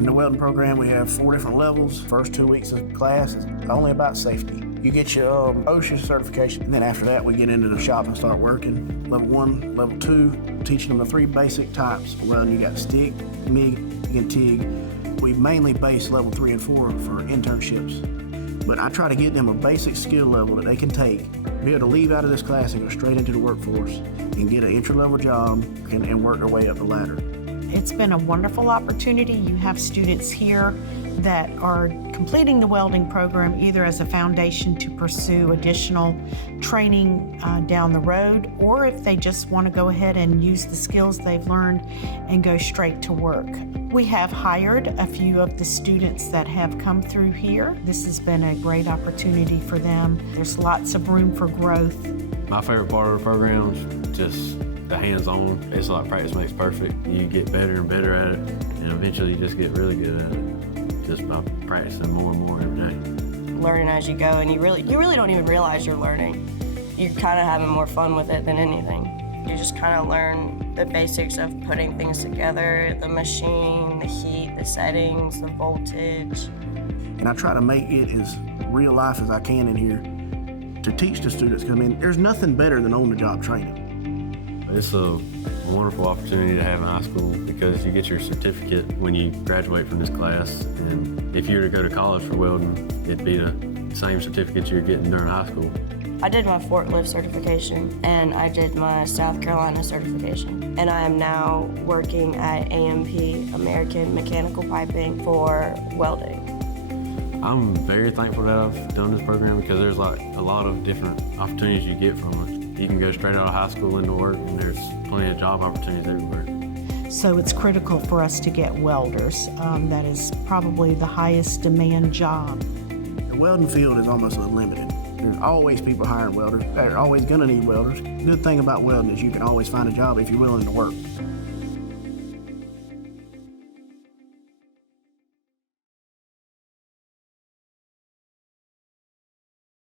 In the welding program, we have 4 different levels. First 2 weeks of class is only about safety. You get your OSHA certification, and then after that, we get into the shop and start working. Level 1, level 2, teaching them the 3 basic types of welding. You got stick, MIG, and TIG. We mainly base level 3 and 4 for internships. But I try to get them a basic skill level that they can take, be able to leave out of this class and go straight into the workforce and get an entry-level job and work their way up the ladder. It's been a wonderful opportunity. You have students here that are completing the welding program either as a foundation to pursue additional training down the road, or if they just want to go ahead and use the skills they've learned and go straight to work. We have hired a few of the students that have come through here. This has been a great opportunity for them. There's lots of room for growth. My favorite part of the program is just the hands-on. It's like practice makes perfect. You get better and better at it, and eventually you just get really good at it, just by practicing more and more every day. Learning as you go, and you really don't even realize you're learning. You're kind of having more fun with it than anything. You just kind of learn the basics of putting things together, the machine, the heat, the settings, the voltage. And I try to make it as real life as I can in here to teach the students. I mean, there's nothing better than on-the-job training. It's a wonderful opportunity to have in high school because you get your certificate when you graduate from this class. And if you were to go to college for welding, it'd be the same certificate you're getting during high school. I did my forklift certification and I did my South Carolina certification. And I am now working at AMP, American Mechanical Piping, for welding. I'm very thankful that I've done this program because there's like a lot of different opportunities you get from it. You can go straight out of high school into work, and there's plenty of job opportunities everywhere. So it's critical for us to get welders. That is probably the highest demand job. The welding field is almost unlimited. There's always people hiring welders. They're always gonna need welders. The good thing about welding is you can always find a job if you're willing to work.